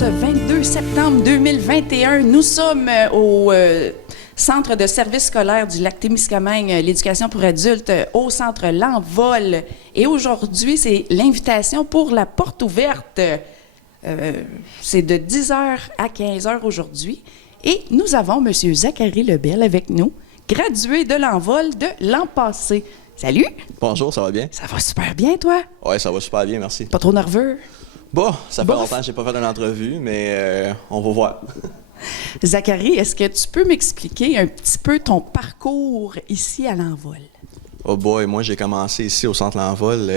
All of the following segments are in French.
ce 22 septembre 2021. Nous sommes au Centre de services scolaires du Lac-Témiscamingue, l'éducation pour adultes, au Centre L'Envol. Et aujourd'hui, c'est l'invitation pour la porte ouverte. C'est de 10h à 15h aujourd'hui. Et nous avons M. Zachary Lebel avec nous, gradué de l'Envol de l'an passé. Salut! Bonjour, ça va bien? Ça va super bien, toi? Oui, ça va super bien, merci. Pas trop nerveux? Bon, ça fait longtemps que je n'ai pas fait une entrevue, mais on va voir. Zachary, est-ce que tu peux m'expliquer un petit peu ton parcours ici à l'Envol? Oh boy, moi j'ai commencé ici au Centre L'Envol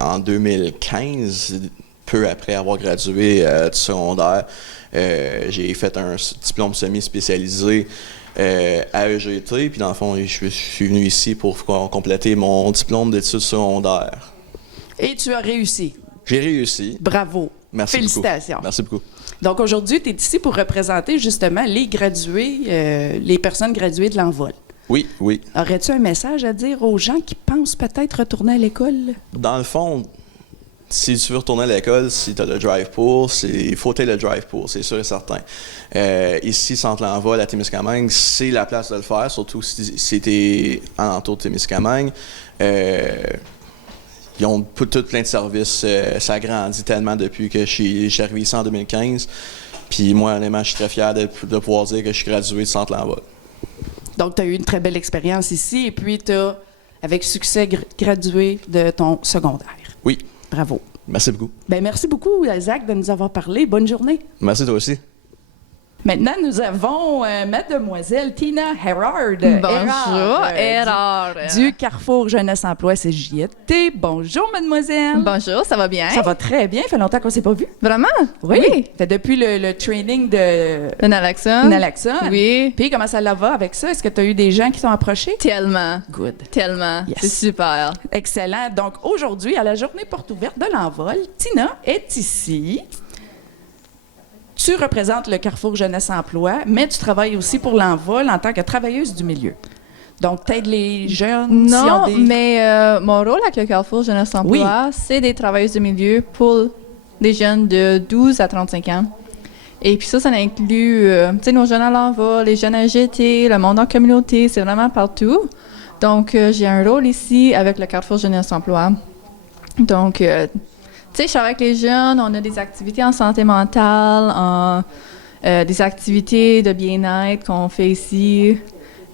en 2015, peu après avoir gradué du secondaire. J'ai fait un diplôme semi-spécialisé à EGT, puis dans le fond, je suis venu ici pour compléter mon diplôme d'études secondaires. Et tu as réussi. J'ai réussi. Bravo. Merci Félicitations. beaucoup. Merci beaucoup. Donc aujourd'hui, tu es ici pour représenter justement les gradués, les personnes graduées de l'Envol. Oui, oui. Aurais-tu un message à dire aux gens qui pensent peut-être retourner à l'école? Dans le fond, si tu veux retourner à l'école, si tu as le drive pour, il faut que tu aies le drive pour, c'est sûr et certain. Ici, Centre L'Envol à Témiscamingue, c'est la place de le faire, surtout si tu es en entour de Témiscamingue. Ils ont tout plein de services. Ça a grandi tellement depuis que je suis arrivé ici en 2015. Puis moi, honnêtement, je suis très fier de pouvoir dire que je suis gradué de Centre L'Envol. Donc, tu as eu une très belle expérience ici et puis tu as, avec succès, gradué de ton secondaire. Oui. Bravo. Merci beaucoup. Bien, merci beaucoup, Zach, de nous avoir parlé. Bonne journée. Merci toi aussi. Maintenant, nous avons mademoiselle Tina Herard. Bonjour, Herard. Du Carrefour Jeunesse Emploi CJT. Bonjour, mademoiselle. Bonjour, ça va bien? Ça va très bien. Ça fait longtemps qu'on ne s'est pas vu. Vraiment? Oui. Fait depuis le training de Naloxone. Naloxone. Oui. Puis, comment ça va avec ça? Est-ce que tu as eu des gens qui t'ont approché? Tellement. Good. Tellement. Yes. C'est super. Excellent. Donc, aujourd'hui, à la journée porte ouverte de l'Envol, Tina est ici. Tu représentes le Carrefour Jeunesse Emploi, mais tu travailles aussi pour l'Envol en tant que travailleuse du milieu. Donc, t'aides les jeunes? Non, mais mon rôle avec le Carrefour Jeunesse Emploi, c'est des travailleuses du milieu pour des jeunes de 12 à 35 ans. Et puis ça inclut nos jeunes à l'Envol, les jeunes à GT, le monde en communauté, c'est vraiment partout. Donc, j'ai un rôle ici avec le Carrefour Jeunesse Emploi. Donc, je suis avec les jeunes, on a des activités en santé mentale, des activités de bien-être qu'on fait ici.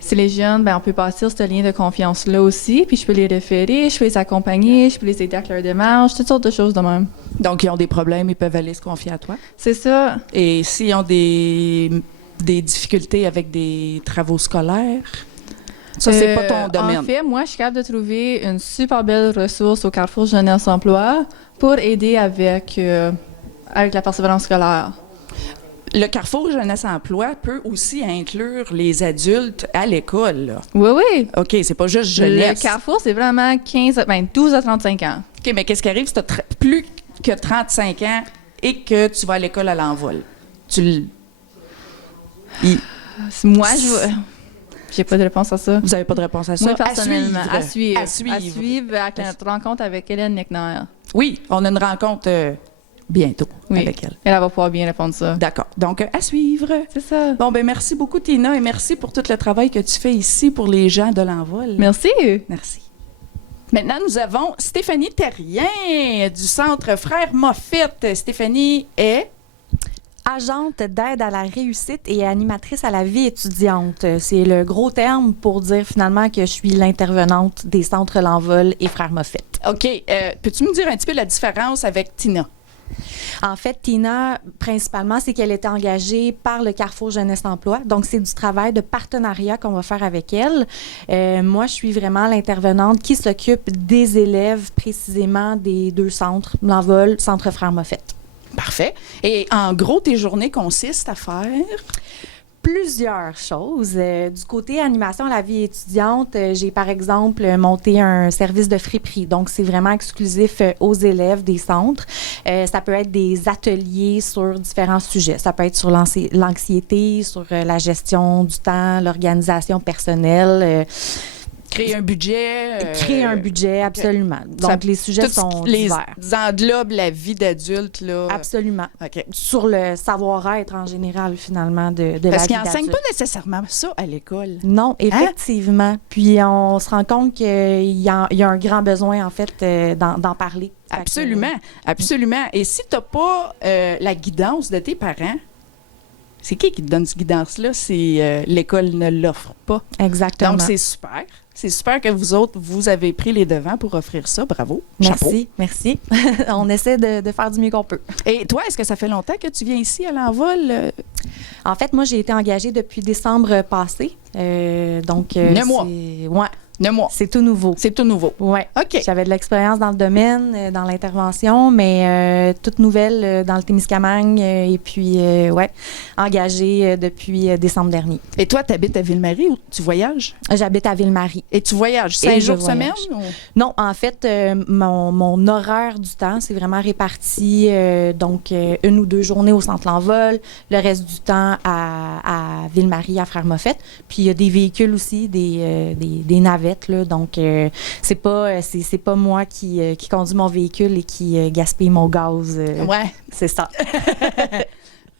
Si les jeunes, on peut bâtir ce lien de confiance-là aussi, puis je peux les référer, je peux les accompagner, je peux les aider avec leur démarche, toutes sortes de choses de même. Donc, ils ont des problèmes, ils peuvent aller se confier à toi? C'est ça. Et s'ils ont des difficultés avec des travaux scolaires? Ça, c'est pas ton domaine. En fait, moi, je suis capable de trouver une super belle ressource au Carrefour Jeunesse Emploi pour aider avec la persévérance scolaire. Le Carrefour Jeunesse Emploi peut aussi inclure les adultes à l'école, là. Oui, oui. OK, c'est pas juste jeunesse. Le Carrefour, c'est vraiment 12 à 35 ans. OK, mais qu'est-ce qui arrive si tu as plus que 35 ans et que tu vas à l'école à l'Envol? Moi, j'ai pas de réponse à ça. Vous n'avez pas de réponse à ça? Moi, personnellement, à suivre. À suivre avec notre rencontre avec Hélène Nickner. Oui, on a une rencontre bientôt avec elle. Elle va pouvoir bien répondre à ça. D'accord. Donc, à suivre. C'est ça. Bon, ben merci beaucoup, Tina, et merci pour tout le travail que tu fais ici pour les gens de l'Envol. Merci. Merci. Maintenant, nous avons Stéphanie Terrien du Centre Frères Moffett. Stéphanie est agente d'aide à la réussite et animatrice à la vie étudiante. C'est le gros terme pour dire finalement que je suis l'intervenante des centres L'Envol et Frères Moffett. OK. Peux-tu me dire un petit peu la différence avec Tina? En fait, Tina, principalement, c'est qu'elle était engagée par le Carrefour Jeunesse Emploi. Donc, c'est du travail de partenariat qu'on va faire avec elle. Moi, je suis vraiment l'intervenante qui s'occupe des élèves, précisément des deux centres, L'Envol, Centre Frères Moffett. Parfait. Et en gros, tes journées consistent à faire? Plusieurs choses. Du côté animation à la vie étudiante, j'ai par exemple monté un service de friperie. Donc, c'est vraiment exclusif aux élèves des centres. Ça peut être des ateliers sur différents sujets. Ça peut être sur l'anxiété, sur la gestion du temps, l'organisation personnelle. Créer un budget. Créer un budget, absolument. Donc, les sujets sont les divers. englobent la vie d'adulte, là. Absolument. OK. Sur le savoir-être en général, finalement, de la vie Parce qu'ils n'enseignent d'adulte. pas nécessairement ça à l'école. Non, effectivement. Puis on se rend compte qu'il y a un grand besoin, en fait, d'en parler. Fait que, Absolument, absolument. Et si tu n'as pas la guidance de tes parents, c'est qui te donne cette guidance-là? C'est l'école ne l'offre pas. Exactement. Donc, c'est super. C'est super que vous autres, vous avez pris les devants pour offrir ça. Bravo. Chapeau. Merci. On essaie de faire du mieux qu'on peut. Et toi, est-ce que ça fait longtemps que tu viens ici à l'Envol? En fait, moi, j'ai été engagée depuis décembre passé. Donc, 9 mois. Ouais, 9 mois. c'est tout nouveau. C'est tout nouveau. Ouais. OK. J'avais de l'expérience dans le domaine, dans l'intervention, mais toute nouvelle dans le Témiscamingue. Et puis, engagée depuis décembre dernier. Et toi, tu habites à Ville-Marie ou tu voyages? J'habite à Ville-Marie. Et tu voyages 5 Et je jours semaine? voyage. Non, en fait, mon horaire du temps, c'est vraiment réparti, donc 1 ou 2 journées au Centre L'Envol, le reste du temps à Ville-Marie, à Frère-Moffett. Puis il y a des véhicules aussi, des navettes, là, donc c'est pas moi qui conduis mon véhicule et qui gaspille mon gaz. Ouais. C'est ça.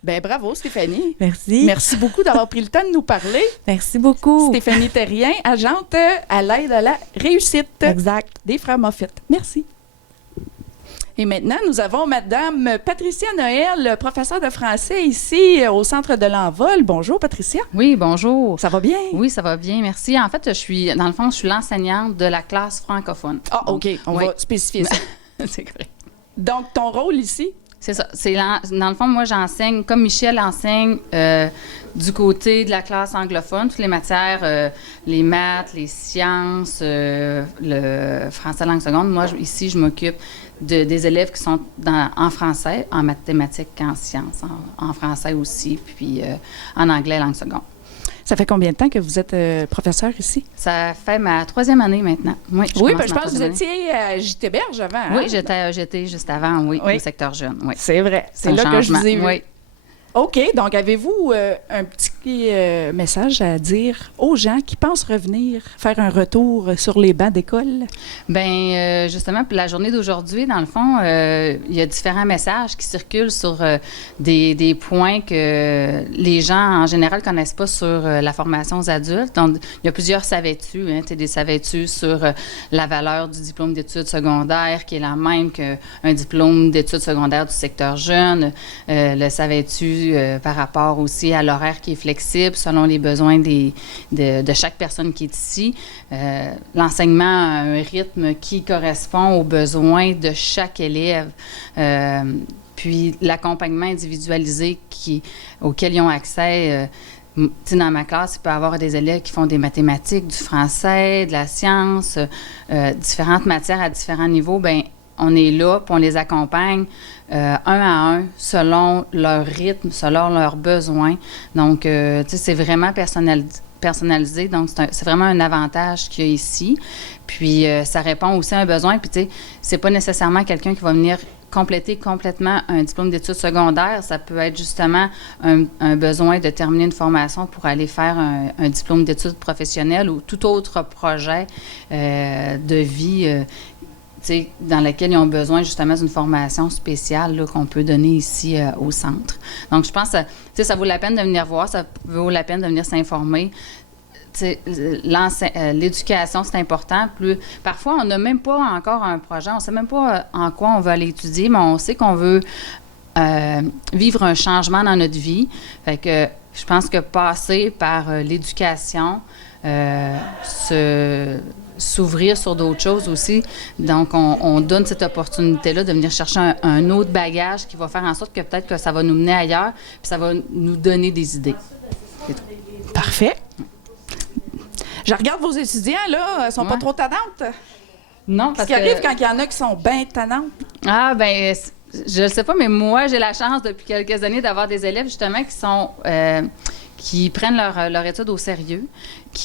Ben bravo, Stéphanie. Merci. Merci beaucoup d'avoir pris le temps de nous parler. Merci beaucoup. Stéphanie Terrien, agente à l'aide à la réussite Exact. des Frères Moffett. Merci. Et maintenant, nous avons Madame Patricia Noël, professeure de français ici au Centre de l'Envol. Bonjour, Patricia. Oui, bonjour. Ça va bien? Oui, ça va bien, merci. En fait, je suis l'enseignante de la classe francophone. Ah, OK. On Oui. va spécifier ça. C'est correct. Donc, ton rôle ici? C'est ça. Dans le fond, moi, j'enseigne, comme Michel enseigne du côté de la classe anglophone, toutes les matières, les maths, les sciences, le français langue seconde. Moi, ici, je m'occupe des élèves qui sont en français, en mathématiques, en sciences, en français aussi, puis en anglais langue seconde. Ça fait combien de temps que vous êtes professeur ici? Ça fait ma 3e année maintenant. Oui, Ben, je pense que vous étiez à JT-Berge avant. Hein? Oui, j'étais juste avant, oui, au secteur jeune. Oui. C'est vrai. C'est Un là que je changement, vous ai vu. oui. OK. Donc, avez-vous un petit message à dire aux gens qui pensent revenir, faire un retour sur les bancs d'école? Bien, justement, pour la journée d'aujourd'hui, dans le fond, il y a différents messages qui circulent sur des points que les gens, en général, ne connaissent pas sur la formation aux adultes. Donc, il y a plusieurs savais-tu, des savais-tu sur la valeur du diplôme d'études secondaires, qui est la même qu'un diplôme d'études secondaires du secteur jeune. Le savais-tu par rapport aussi à l'horaire qui est flexible selon les besoins de chaque personne qui est ici. L'enseignement a un rythme qui correspond aux besoins de chaque élève. Puis l'accompagnement individualisé auquel ils ont accès. Dans ma classe, il peut y avoir des élèves qui font des mathématiques, du français, de la science, différentes matières à différents niveaux. Bien, on est là, puis on les accompagne un à un, selon leur rythme, selon leurs besoins. Donc, c'est vraiment personnalisé. Donc, c'est vraiment un avantage qu'il y a ici. Puis, ça répond aussi à un besoin. Puis, tu sais, c'est pas nécessairement quelqu'un qui va venir compléter complètement un diplôme d'études secondaires. Ça peut être justement un besoin de terminer une formation pour aller faire un diplôme d'études professionnelles ou tout autre projet de vie dans lequel ils ont besoin justement d'une formation spéciale là, qu'on peut donner ici au centre. Donc, je pense que ça vaut la peine de venir voir, ça vaut la peine de venir s'informer. L'éducation, c'est important. Parfois, on n'a même pas encore un projet, on ne sait même pas en quoi on veut aller étudier, mais on sait qu'on veut vivre un changement dans notre vie. Fait que je pense que passer par l'éducation, s'ouvrir sur d'autres choses aussi. Donc, on donne cette opportunité-là de venir chercher un autre bagage qui va faire en sorte que peut-être que ça va nous mener ailleurs, puis ça va nous donner des idées. C'est tout. Parfait. Je regarde vos étudiants, là, ils sont pas trop tannantes. Non, Qu'est-ce qui arrive quand il y en a qui sont bien tannantes? Ah, ben je ne sais pas, mais moi, j'ai la chance depuis quelques années d'avoir des élèves, justement, qui prennent leur étude au sérieux, quand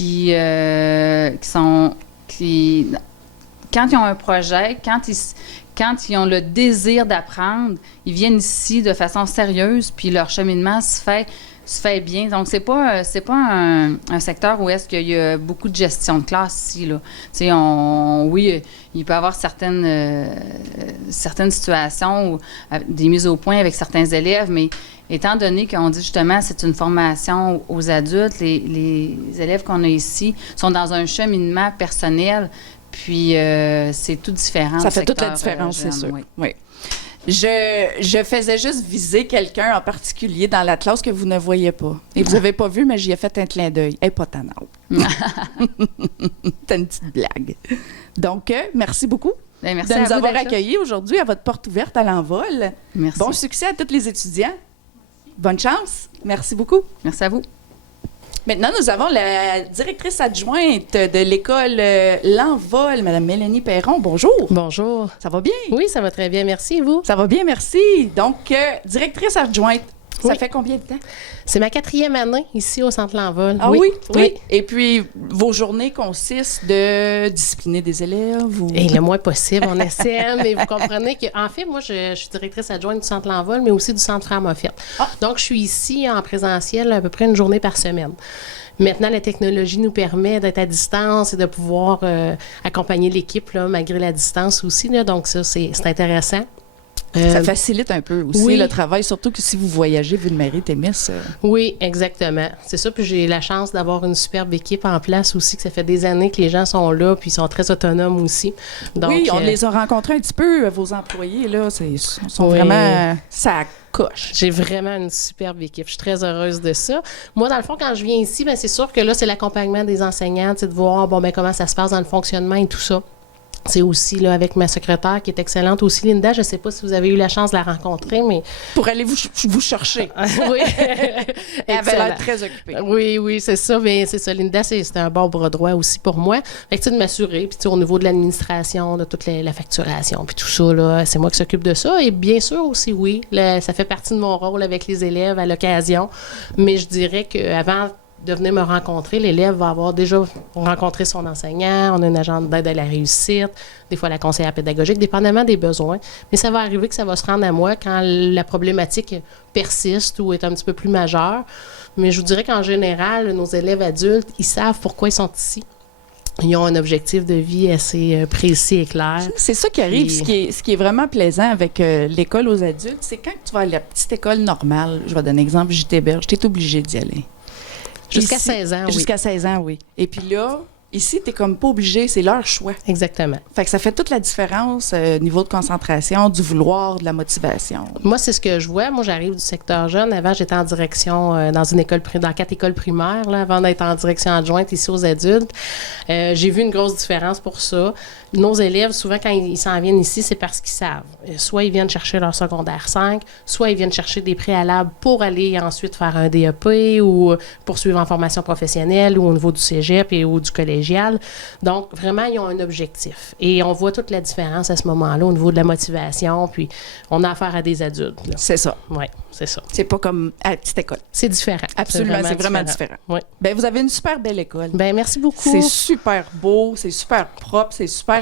ils ont un projet, quand ils ont le désir d'apprendre, ils viennent ici de façon sérieuse, puis leur cheminement se fait se fait bien. Donc, c'est pas un secteur où est-ce qu'il y a beaucoup de gestion de classe ici, là. Tu sais, oui, il peut y avoir certaines situations où des mises au point avec certains élèves, mais étant donné qu'on dit justement c'est une formation aux adultes, les élèves qu'on a ici sont dans un cheminement personnel, puis c'est tout différent. Ça fait toute la différence, c'est sûr. Oui. Je faisais juste viser quelqu'un en particulier dans la classe que vous ne voyez pas. Et vous n'avez pas vu, mais j'y ai fait un clin d'œil. Elle n'est pas tannante. C'est une petite blague. Donc, merci beaucoup merci de nous à vous avoir d'être là. accueillis aujourd'hui à votre porte ouverte à l'envol. Merci. Bon succès à tous les étudiants. Bonne chance. Merci beaucoup. Merci à vous. Maintenant, nous avons la directrice adjointe de l'école L'Envol, Mme Mélanie Perron. Bonjour. Bonjour. Ça va bien? Oui, ça va très bien. Merci. Et vous? Ça va bien, merci. Donc, directrice adjointe, ça Oui. fait combien de temps? C'est ma 4e année ici au Centre L'Envol. Ah oui? Oui. Et puis, vos journées consistent de discipliner des élèves? Ou... Et le moins possible, on essaie, mais vous comprenez qu'en fait, moi, je suis directrice adjointe du Centre L'Envol, mais aussi du Centre Frère Moffett. Donc, je suis ici en présentiel à peu près une journée par semaine. Maintenant, la technologie nous permet d'être à distance et de pouvoir accompagner l'équipe, là, malgré la distance aussi. Là, donc, ça, c'est intéressant. Ça facilite un peu aussi oui. le travail, surtout que si vous voyagez, Ville-Marie, Témis. Oui, exactement. C'est ça. Puis j'ai la chance d'avoir une superbe équipe en place aussi, que ça fait des années que les gens sont là, puis ils sont très autonomes aussi. Donc, oui, on les a rencontrés un petit peu, vos employés, là. Ils sont Oui. vraiment... Ça coche. J'ai vraiment une superbe équipe. Je suis très heureuse de ça. Moi, dans le fond, quand je viens ici, bien, c'est sûr que là, c'est l'accompagnement des enseignants, de voir comment ça se passe dans le fonctionnement et tout ça. C'est aussi là, avec ma secrétaire qui est excellente aussi, Linda. Je ne sais pas si vous avez eu la chance de la rencontrer, mais... Pour aller vous chercher. Oui. Elle avait l'air très occupée. Oui, c'est ça. Mais c'est ça, Linda, c'est un bon bras droit aussi pour moi. Fait que, tu sais, de m'assurer. Puis, tu sais, au niveau de l'administration, de toute la facturation, puis tout ça, là, c'est moi qui s'occupe de ça. Et bien sûr aussi, oui, ça fait partie de mon rôle avec les élèves à l'occasion. Mais je dirais qu'avant de venir me rencontrer, l'élève va avoir déjà rencontré son enseignant, on a une agente d'aide à la réussite, des fois la conseillère pédagogique, dépendamment des besoins. Mais ça va arriver que ça va se rendre à moi quand la problématique persiste ou est un petit peu plus majeure. Mais je vous dirais qu'en général, nos élèves adultes, ils savent pourquoi ils sont ici. Ils ont un objectif de vie assez précis et clair. C'est ça qui arrive. Ce qui est vraiment plaisant avec l'école aux adultes, c'est quand tu vas à la petite école normale, je vais donner un exemple, JT-Berge, tu es obligé d'y aller. Jusqu'à Ici, 16 ans, oui. Jusqu'à 16 ans, oui. Et puis là, ici, tu n'es comme pas obligé, c'est leur choix. Exactement. Fait que ça fait toute la différence au niveau de concentration, du vouloir, de la motivation. Moi, c'est ce que je vois. Moi, j'arrive du secteur jeune. Avant, j'étais en direction dans une école dans 4 écoles primaires, là, avant d'être en direction adjointe ici aux adultes. J'ai vu une grosse différence pour ça. Nos élèves, souvent, quand ils s'en viennent ici, c'est parce qu'ils savent. Soit ils viennent chercher leur secondaire 5, soit ils viennent chercher des préalables pour aller ensuite faire un DEP ou poursuivre en formation professionnelle ou au niveau du cégep ou du collégial. Donc, vraiment, ils ont un objectif. Et on voit toute la différence à ce moment-là au niveau de la motivation, puis on a affaire à des adultes. Là. C'est ça. Oui, c'est ça. C'est pas comme à la petite école. C'est différent. Absolument, c'est vraiment différent. Oui. Bien, vous avez une super belle école. Bien, merci beaucoup. C'est super beau, c'est super propre, c'est super...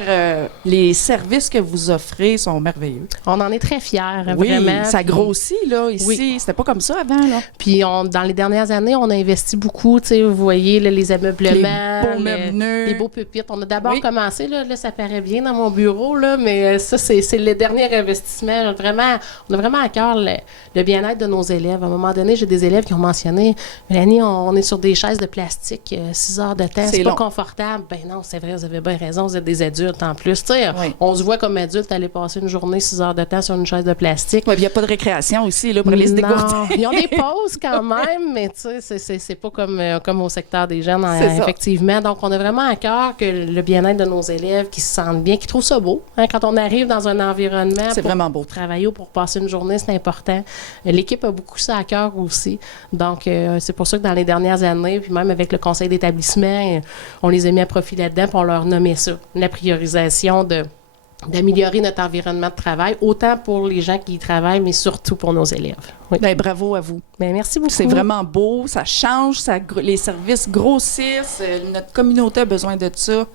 les services que vous offrez sont merveilleux. On en est très fiers, Oui, vraiment. ça grossit, là, ici. Oui. C'était pas comme ça avant, là. Puis, dans les dernières années, on a investi beaucoup, tu sais, vous voyez, là, les ameublements. Les beaux meubles neufs. Les beaux pupitres. On a d'abord Oui. commencé, là, ça paraît bien dans mon bureau, là, mais ça, c'est le dernier investissement. Vraiment, on a vraiment à cœur le bien-être de nos élèves. À un moment donné, j'ai des élèves qui ont mentionné, Mélanie, on est sur des chaises de plastique, 6 heures de temps, c'est pas long. Confortable. Ben non, c'est vrai, vous avez bien raison, vous êtes des adultes en plus. Tu sais, Oui. on se voit comme adulte aller passer une journée, 6 heures de temps sur une chaise de plastique. Oui, il n'y a pas de récréation aussi, là, pour aller se dégourdir. Ils ont des pauses quand même, mais tu sais, c'est pas comme au secteur des jeunes, C'est ça. effectivement. Donc, on a vraiment à cœur que le bien-être de nos élèves, qui se sentent bien, qui trouvent ça beau. Hein, quand on arrive dans un environnement C'est pour vraiment beau. travailler ou pour passer une journée, c'est important. L'équipe a beaucoup ça à cœur aussi. Donc, c'est pour ça que dans les dernières années, puis même avec le conseil d'établissement, on les a mis à profit là-dedans, puis on leur nommait ça, la priorisation d'améliorer notre environnement de travail, autant pour les gens qui y travaillent, mais surtout pour nos élèves. Oui. Bien, bravo à vous. Bien, merci beaucoup. C'est vraiment beau, ça change, les services grossissent, notre communauté a besoin de ça.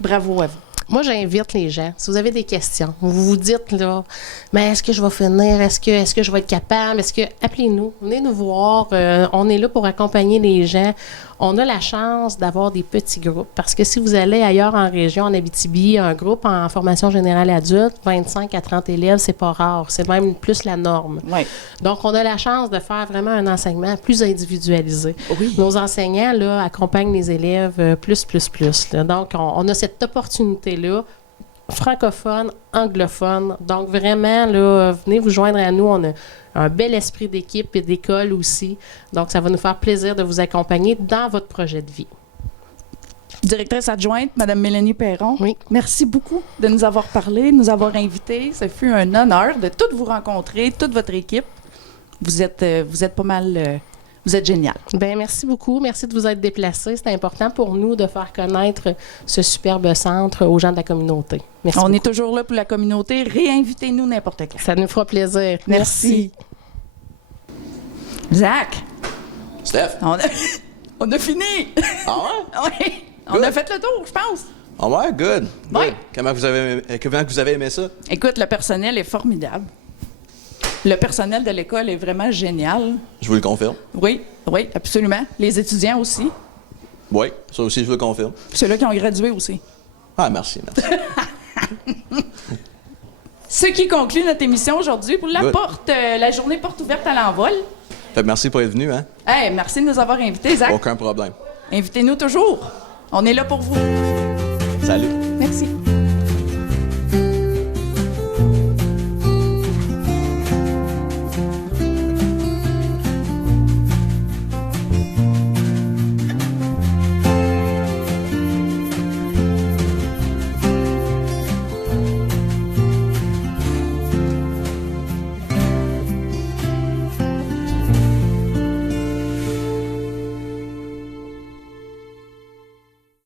Bravo à vous. Moi, j'invite les gens. Si vous avez des questions, vous vous dites, là, mais est-ce que je vais finir? Est-ce que je vais être capable? Appelez-nous, venez nous voir. On est là pour accompagner les gens. On a la chance d'avoir des petits groupes parce que si vous allez ailleurs en région, en Abitibi, un groupe en formation générale adulte, 25 à 30 élèves, c'est pas rare. C'est même plus la norme. Ouais. Donc, on a la chance de faire vraiment un enseignement plus individualisé. Oui. Nos enseignants, là, accompagnent les élèves plus. Là. Donc, on a cette opportunité-là, francophone, anglophone. Donc, vraiment, là, venez vous joindre à nous. On a un bel esprit d'équipe et d'école aussi. Donc, ça va nous faire plaisir de vous accompagner dans votre projet de vie. Directrice adjointe, Mme Mélanie Perron, Oui. merci beaucoup de nous avoir parlé, de nous avoir invités. Ce fut un honneur de toutes vous rencontrer, toute votre équipe. Vous êtes pas mal... vous êtes génial. Bien, merci beaucoup. Merci de vous être déplacés. C'est important pour nous de faire connaître ce superbe centre aux gens de la communauté. Merci On beaucoup. est toujours là pour la communauté. Réinvitez-nous n'importe quand. Ça nous fera plaisir. Merci. Zach, Steph? on a fini. Ah ouais? Oui, on a fait le tour, je pense. Ah ouais, good. Ouais. Good. Comment vous avez aimé ça? Écoute, le personnel est formidable. Le personnel de l'école est vraiment génial. Je vous le confirme. Oui, oui, absolument. Les étudiants aussi. Oui, ça aussi, je vous le confirme. Ceux-là qui ont gradué aussi. Ah, merci. Ce qui conclut notre émission aujourd'hui pour Good. la journée porte ouverte à l'envol. Fait que merci pour être venu, hein? Hey, merci de nous avoir invités, Zach. Aucun problème. Invitez-nous toujours. On est là pour vous. Salut. Merci.